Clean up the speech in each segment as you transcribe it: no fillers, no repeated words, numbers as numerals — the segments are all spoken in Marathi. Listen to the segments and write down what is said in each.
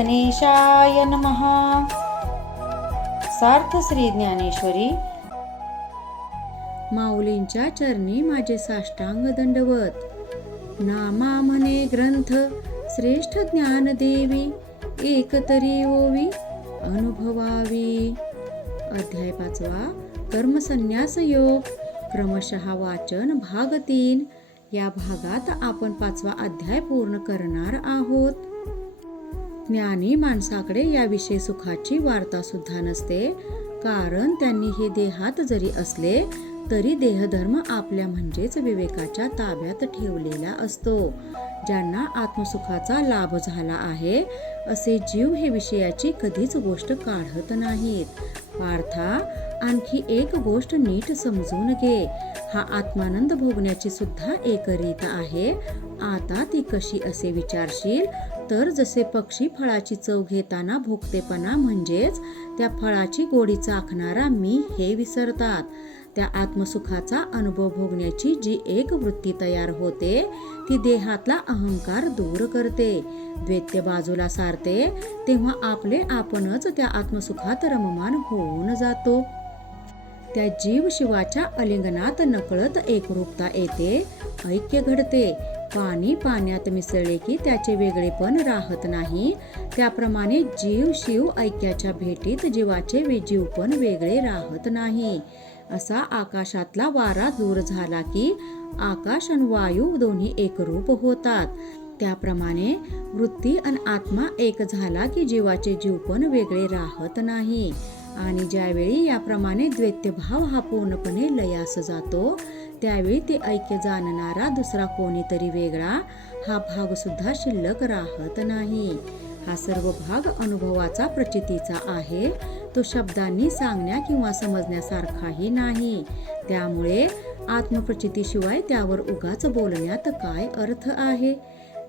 गणेशाय नमः. सार्थ श्री ज्ञानेश्वरी. माऊलींच्या चरणी माझे साष्टांग दंडवत. नामा म्हणे ग्रंथ श्रेष्ठ ज्ञानदेवी, एकतरी ओवी अनुभवावी. अध्याय 5. कर्मसन्यास योग. क्रमशः वाचन भाग 3. या भागात आपण 5वा अध्याय पूर्ण करणार आहोत. ज्ञानी माणसाकडे याविषयी सुखाची वार्ता सुद्धा नसते, कारण त्यांनी हे देहात जरी असले तरी देहधर्म आपल्या म्हणजेच विवेकाच्या ताब्यात ठेवलेला असतो. ज्यांना आत्मसुखाचा लाभ झाला आहे असे जीव हे विषयाची कधीच गोष्ट काढत नाहीत. पार्था, आणखी एक गोष्ट नीट समजून घे. हा आत्मानंद भोगण्याची सुद्धा एक रीत आहे. आता ती कशी असे विचारशील तर जसे पक्षी फळाची चव घेताना भोगतेपणा म्हणजेच त्या फळाची गोडी चाखणारा मी हे विसरतात. त्या आत्मसुखाचा अनुभव भोगण्याची जी एक वृत्ती तयार होते ती देहातला अहंकार दूर करते, द्वैत्य बाजूला सारते. तेव्हा आपले आपणच त्या आत्मसुखात रममान होऊन जातो. त्या जीव शिवाच्या अलिंगनात नकळत एकरूपता येते, ऐक्य घडते. पाणी पाण्यात मिसळले की त्याचे वेगळेपण राहत नाही, त्याप्रमाणे जीव शिव ऐक्याच्या भेटीत जीवाचे जीवपण वेगळे राहत नाही. असा आकाशातला वारा दूर झाला की आकाश आणि वायू दोन्ही एकरूप होतात. त्याप्रमाणे वृत्ती आणि आत्मा एक झाला की जीवाचे जीवपण वेगळे राहत नाही. आणि ज्यावेळी याप्रमाणे द्वैत्यभाव हा पूर्णपणे लयास जातो त्यावेळी ते ऐक्य जाणणारा दुसरा कोणीतरी वेगळा हा भाग सुद्धा शिल्लक राहत नाही. हा सर्व भाग अनुभवाचा प्रचितीचा आहे, तो शब्दांनी सांगण्या किंवा समजण्यासारखाही नाही. त्यामुळे आत्मप्रचितीशिवाय त्यावर उगाच बोलण्यात काय अर्थ आहे.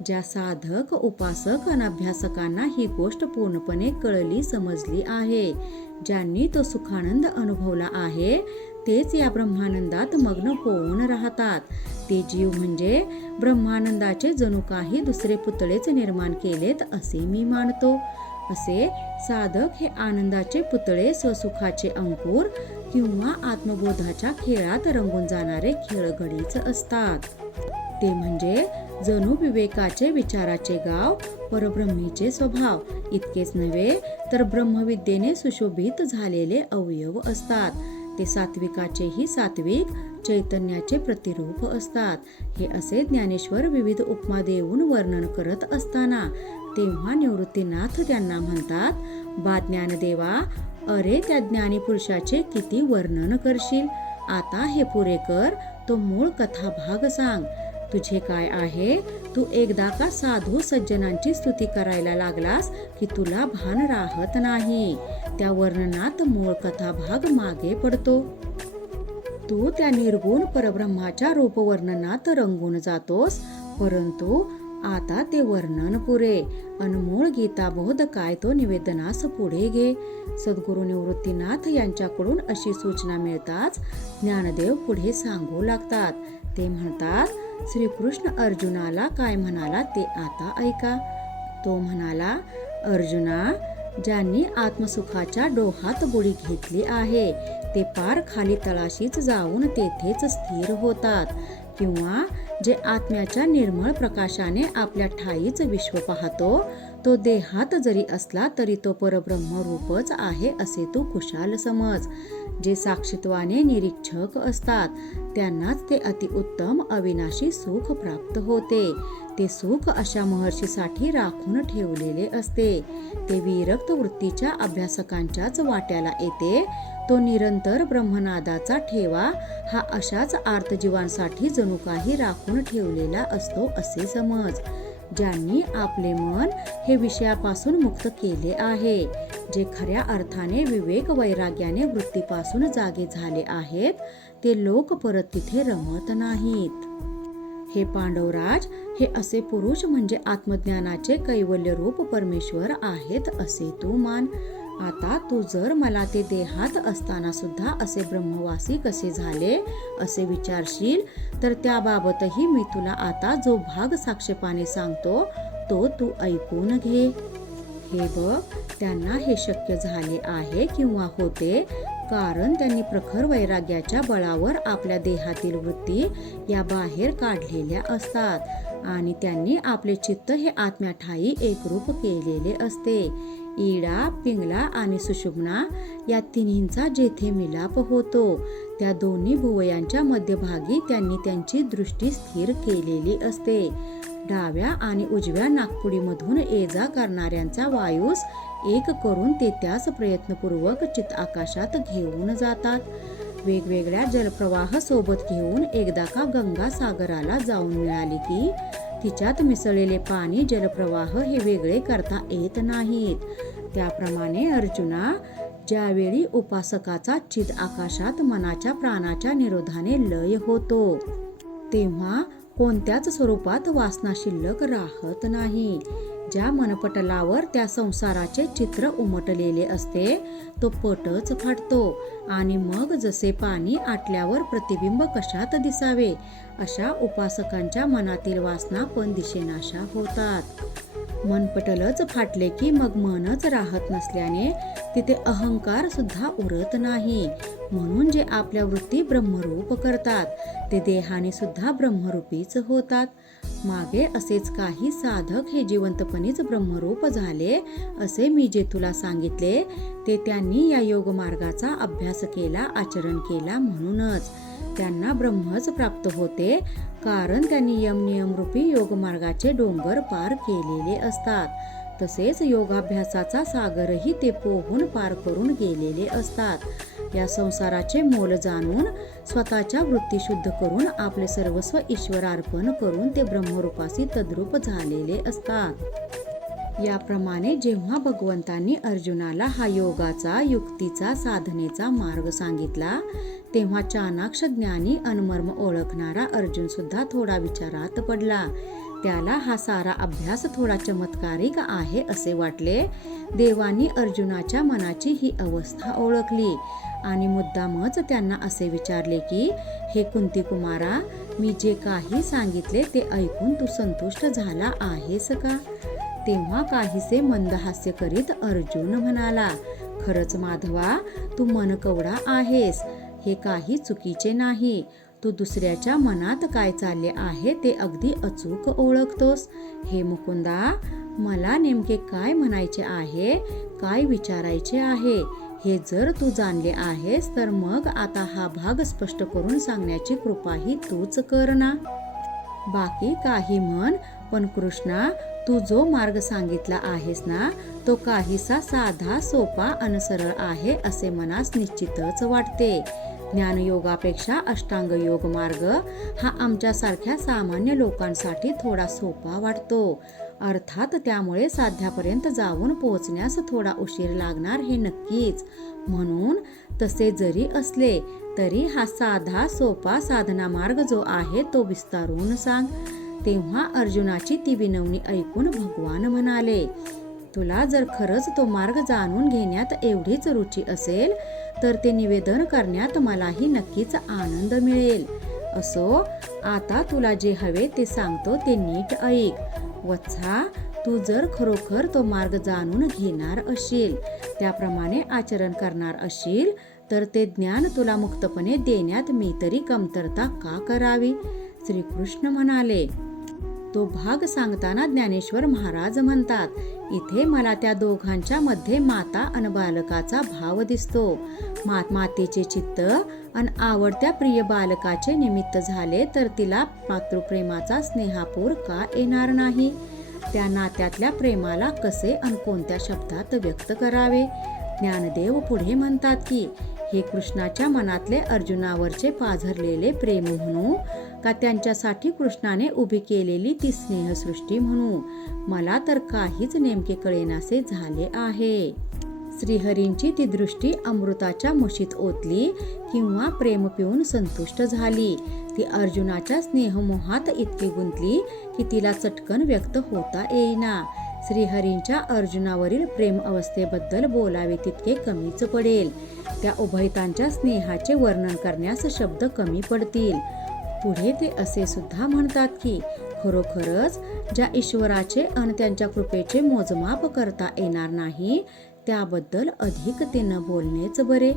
ज्या साधक, उपासक आणि अभ्यासकांना ही गोष्ट पूर्णपणे कळली समजली आहे, ज्यांनी तो सुखानंद अनुभवला आहे, तेच या ब्रह्मानंदात मग्न होऊन राहतात. ते जीव म्हणजे ब्रह्मानंदाचे जणू काही दुसरे पुतळेच निर्माण केलेत असे मी मानतो. असे साधक हे आनंदाचे पुतळे, स्वसुखाचे अंकुर किंवा आत्मबोधाच्या खेळात रंगून जाणारे खेळगडीच असतात. ते म्हणजे जणू विवेकाचे, विचाराचे गाव, परब्रह्मीचे स्वभाव. इतकेच नव्हे तर ब्रह्मविद्येने सुशोभित झालेले अवयव असतात. ते सात्विकाचेही सात्विक, चैतन्याचे प्रतिरूप असतात. हे असे ज्ञानेश्वर विविध उपमा देऊन वर्णन करत असताना तेव्हा निवृत्तीनाथ त्यांना म्हणतात, बा ज्ञानदेवा, अरे त्या ज्ञानी पुरुषाचे किती वर्णन करशील. आता हे पुरे कर, तो मूळ कथाभाग सांग. तुझे काय आहे, तू एकदा का साधू सज्जनांची स्तुती करायला लागलास की तुला भान राहत नाही. त्या वर्णनात मूळ कथाभाग मागे पडतो. तू त्या निर्गुण परब्रह्माच्या रूपवर्णनात रंगून जातोस. परंतु आता ते वर्णन पुरे. अनमूळ गीताबोध काय तो निवेदनास पुढे घे. सद्गुरु निवृत्तीनाथ यांच्याकडून अशी सूचना मिळताच ज्ञानदेव पुढे सांगू लागतात. ते म्हणतात, श्रीकृष्ण अर्जुनाला काय म्हणाला ते आता ऐका. तो म्हणाला, अर्जुना, ज्यांनी आत्मसुखाच्या डोहात बुडी घेतली आहे ते पार खाली तळाशीच जाऊन तेथेच स्थिर होतात. किंवा जे आत्म्याच्या निर्मळ प्रकाशाने आपल्या ठाईच विश्व पाहतो, तो देहात जरी असला तरी तो परब्रह्म रूपच आहे असे तू कुशाल समज. जे साक्षीत्वाने निरीक्षक असतात त्यांनाच ते अतिउत्तम अविनाशी सुख प्राप्त होते. ते सुख अशा महर्षीसाठी राखून ठेवलेले असते. ते विरक्त वृत्तीच्या अभ्यासकांच्याच वाट्याला येते. तो निरंतर ब्रह्मनादाचा ठेवा हा अशाच आर्तजीवांसाठी जणू काही राखून ठेवलेला असतो असे समज. ज्यांनी आपले मन हे विषयापासून मुक्त केले आहे, जे खऱ्या अर्थाने विवेक वैराग्याने वृत्तीपासून जागे झाले आहेत, ते लोक परत तिथे रमत नाहीत. हे पांडवराज, हे असे पुरुष म्हणजे आत्मज्ञानाचे कैवल्य रूप परमेश्वर आहेत असे तू मान. आता तू जर मला ते देहात असताना सुद्धा असे ब्रह्मवासी कसे झाले असे विचारशील तर त्याबाबतही मी तुला आता जो भाग साक्षेपाने सांगतो तो तू ऐकून घे. हे बघ, त्यांना हे शक्य झाले आहे किंवा होते कारण त्यांनी प्रखर वैराग्याच्या बळावर आपल्या देहातील वृत्ती या बाहेर काढलेल्या असतात आणि त्यांनी आपले चित्त हे आत्म्याठायी एकरूप केलेले असते. इडा, पिंगला आणि सुषुम्ना या तिन्हींचा जेथे मिलाप होतो त्या दोन्ही भुवयांच्या मध्यभागी त्यांनी त्यांची दृष्टी स्थिर केलेली असते. डाव्या आणि उजव्या नाकपुडीमधून ये जा करणाऱ्यांचा वायूस एक करून ते त्यास प्रयत्नपूर्वक चित आकाशात घेऊन जातात. वेगवेगळ्या जलप्रवाह सोबत घेऊन एकदा का गंगा सागराला जाऊन मिळाली की तिच्यात मिसळलेले पाणी जलप्रवाह हे वेगळे करता येत नाहीत. त्याप्रमाणे अर्जुना, ज्यावेळी उपासकाचा चित आकाशात मनाच्या प्राणाच्या निरोधाने लय होतो तेव्हा कोणत्याच स्वरूपात वासना शिल्लक राहत नाही. ज्या मनपटलावर त्या संसाराचे चित्र उमटलेले असते तो पटच फाटतो आणि मग जसे पाणी आटल्यावर प्रतिबिंब कशात दिसावे अशा उपासकांच्या मनातील वासना पण दिशेनाशा होतात. मनपटलच फाटले की मग मनच राहत नसल्याने तिथे अहंकार सुद्धा उरत नाही. म्हणून जे आपल्या वृत्ती ब्रह्मरूप करतात ते देहाने सुद्धा ब्रह्मरूपीच होतात. मागे असेच काही साधक हे जिवंतपणीच ब्रह्मरूप झाले असे मी जे तुला सांगितले ते त्यांनी या योग मार्गाचा अभ्यास केला, आचरण केला म्हणूनच त्यांना ब्रह्मच प्राप्त होते, कारण त्यांनी यमनियमरूपी योग मार्गाचे डोंगर पार केलेले असतात. तसेच योगाभ्यासाचा सागरही ते पोहून पार करून गेलेले असतात. या संसाराचे मोल जाणून स्वतःच्या वृत्ती शुद्ध करून आपले सर्वस्व ईश्वरार्पण करून ते ब्रह्मरूपासी तद्रूप झालेले असतात. याप्रमाणे जेव्हा भगवंतांनी अर्जुनाला हा योगाचा, युक्तीचा, साधनेचा मार्ग सांगितला तेव्हा चाणाक्ष ज्ञानी अनमर्म ओळखणारा अर्जुन सुद्धा थोडा विचारात पडला. त्याला हा सारा अभ्यास थोडा चमत्कारिक आहे असे वाटले. देवांनी अर्जुनाच्या मनाची ही अवस्था ओळखली आणि मुद्दामच त्यांना असे विचारले की, हे कुंती कुमारा, मी जे काही सांगितले ते ऐकून तू संतुष्ट झाला आहेस का? तेव्हा काहीसे मंद हास्य करीत अर्जुन म्हणाला, खरंच माधवा, तू मनकवडा आहेस. हे काही चुकीचे नाही. तू दुसऱ्याच्या मनात काय चालले आहे ते अगदी अचूक ओळखतोस. हे मुकुंदा, मला नेमके काय म्हणायचे आहे, काय विचारायचे आहे हे जर तू जाणले आहेस तर मग आता हा भाग स्पष्ट करून सांगण्याची कृपाही तूच कर ना. बाकी काही म्हण, पण कृष्णा, तू जो मार्ग सांगितला आहेस ना तो काहीसा साधा, सोपा आणि सरळ आहे असे मनास निश्चितच वाटते. ज्ञानयोगापेक्षा अष्टांग योग मार्ग हा आमच्यासारख्या सामान्य लोकांसाठी थोडा सोपा वाटतो. अर्थात त्यामुळे साध्यापर्यंत जाऊन पोहोचण्यास थोडा उशीर लागणार हे नक्कीच. म्हणून तसे जरी असले तरी हा साधा, सोपा साधना मार्ग जो आहे तो विस्तारून सांग. तेव्हा अर्जुनाची ती विनवणी ऐकून भगवान म्हणाले, तुला जर खरंच तो मार्ग जाणून घेण्यात एवढीच रुची असेल तर ते निवेदन करण्यात मलाही नक्कीच आनंद मिळेल. असो, आता तुला जे हवे ते सांगतो ते नीट ऐक. वत्सा, तू जर खरोखर तो मार्ग जाणून घेणार असशील, त्याप्रमाणे आचरण करणार असशील तर ते ज्ञान तुला मुक्तपणे देण्यात मी तरी कमतरता का करावी? श्रीकृष्ण म्हणाले. तो भाग सांगताना ज्ञानेश्वर महाराज म्हणतात, इथे मला त्या दोघांच्या मध्ये माता आणि बालकाचा भाव दिसतो. मातेचे चित्त आणि आवडत्या प्रिय बालकाचे निमित्त झाले तर तिला मातृप्रेमाचा स्नेहापूर का येणार नाही? त्या नात्यातल्या प्रेमाला कसे आणि कोणत्या शब्दात व्यक्त करावे? ज्ञानदेव पुढे म्हणतात की, हे कृष्णाच्या मनातले अर्जुनावरचे पाझरलेले प्रेम म्हणू का त्यांच्यासाठी कृष्णाने उभी केलेली ती स्नेहसृष्टी म्हणू, मला तर काहीच नेमके कळेनासे झाले आहे. श्रीहरींची ती दृष्टी अमृताच्या मुशीत ओतली किंवा प्रेम पिऊन संतुष्ट झाली. ती अर्जुनाच्या स्नेहमोहात इतकी गुंतली की तिला चटकन व्यक्त होता येईना. श्रीहरींच्या अर्जुनावरील प्रेम अवस्थेबद्दल बोलावे तितके कमीच पडेल. त्या उभयतांच्या स्नेहाचे वर्णन करण्यास शब्द कमी पडतील. पुढे ते असे सुद्धा म्हणतात की खरोखरच ज्या ईश्वराचे आणि त्यांच्या कृपेचे मोजमाप करता येणार नाही त्याबद्दल अधिकतेनं बोलणेच बरे.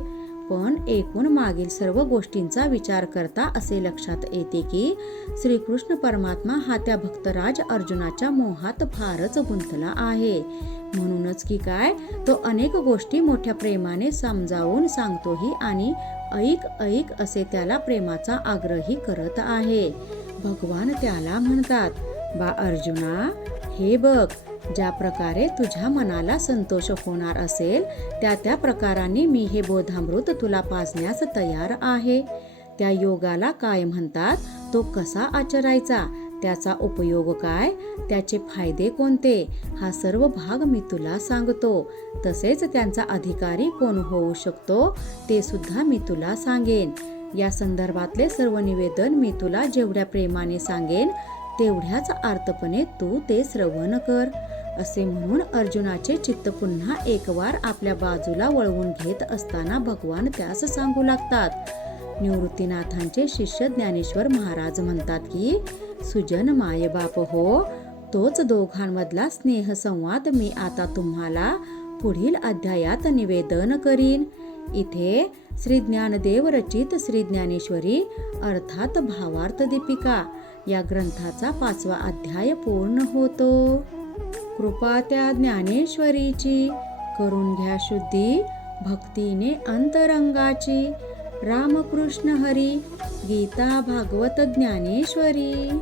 पण एकूण मागील सर्व गोष्टींचा विचार करता असे लक्षात येते की श्रीकृष्ण परमात्मा हा त्या भक्तराज अर्जुनाच्या मोहात फारच गुंतला आहे. म्हणूनच की काय तो अनेक गोष्टी मोठ्या प्रेमाने समजावून सांगतोही आणि ऐक ऐक असे त्याला प्रेमाचा आग्रही करत आहे. भगवान त्याला म्हणतात, बा अर्जुना, हे बघ, ज्या प्रकारे तुझ्या मनाला संतोष होणार असेल त्या त्या प्रकाराने मी हे बोधामृत तुला पाजण्यास तयार आहे. त्या योगाला काय म्हणतात, तो कसा आचरायचा, त्याचा उपयोग काय, त्याचे फायदे कोणते, हा सर्व भाग मी तुला सांगतो. तसेच त्यांचा अधिकारी कोण होऊ शकतो ते सुद्धा मी तुला सांगेन. या संदर्भातले सर्व निवेदन मी तुला जेवढ्या प्रेमाने सांगेन तेवढ्याच आर्तपणे तू ते श्रवण कर. असे म्हणून अर्जुनाचे चित्त पुन्हा एकवार आपल्या बाजूला वळवून घेत असताना भगवान त्यास सांगू लागतात. निवृत्तीनाथांचे शिष्य ज्ञानेश्वर महाराज म्हणतात की सुजन मायबाप हो, तोच दोघांमधला स्नेहसंवाद मी आता तुम्हाला पुढील अध्यायात निवेदन करीन. इथे श्री ज्ञानदेव रचित श्री ज्ञानेश्वरी अर्थात भावार्थ दीपिका या ग्रंथाचा 5वा अध्याय पूर्ण होतो. कृपा त्या ज्ञानेश्वरीची, करून घ्या शुद्धी भक्तीने अंतरंगाची. रामकृष्ण हरी. गीता भागवत ज्ञानेश्वरी.